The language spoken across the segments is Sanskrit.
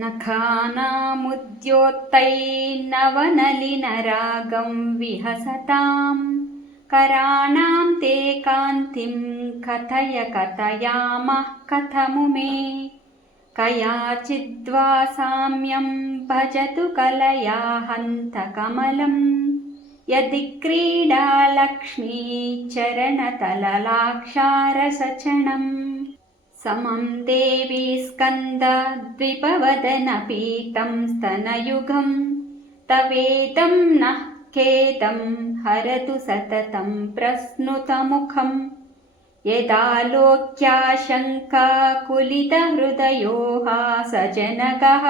नखानामुद्योतैर्नवनलिनरागं विहसतां कराणां ते कान्तिं कथय कथयामः कथमुमे कयाचिद्वा साम्यं भजतु कलया हन्तकमलं यदि क्रीडा लक्ष्मी चरणतललाक्षारसचणम् समं देवी स्कन्दद्विपवदनपीतं स्तनयुगं तवेदं नः खेदं हरतु सततं प्रस्नुतमुखं यदालोक्याशङ्काकुलितहृदयो हासजनकः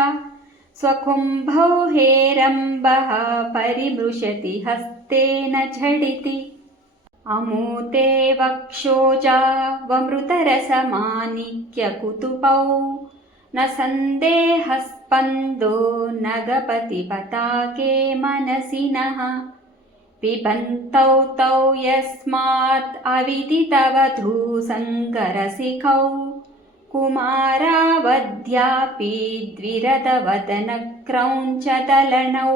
स्वकुम्भौ हेरम्बः परिमृशति हस्तेन झटिति अमूते वक्षोजावमृतरसमाणिक्यकुतुपौ न सन्देहस्पन्दो नगपतिपताके मनसि नः पिबन्तौ तौ यस्मात् अविदितवधूसङ्गरसिकौ कुमारावध्यापि द्विरदवदनक्रौञ्चदलनौ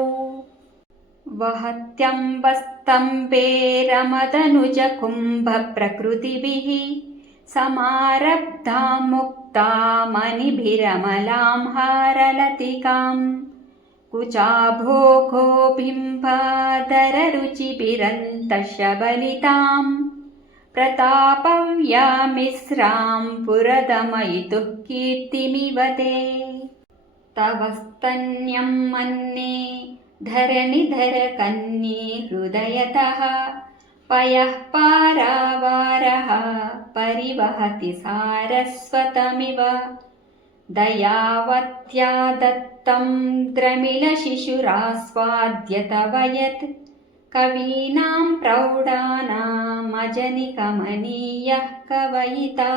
वहत्यम्बस्तम्भे रमदनुजकुम्भप्रकृतिभिः समारब्धां मुक्तामणिभिरमलां हारलतिकां कुचाभोगोबिम्बादररुचिभिरन्तशबलितां प्रतापव्यामिश्रां पुरदमयितुः कीर्तिमिव ते तव स्तन्यं मन्ये धरणिधरकन्ये हृदयतः पयः पारावारः परिवहति सारस्वतमिव दयावत्या दत्तं द्रमिलशिशुरास्वाद्य तव यत् कवीनां प्रौढानामजनिकमनीयः कवयिता।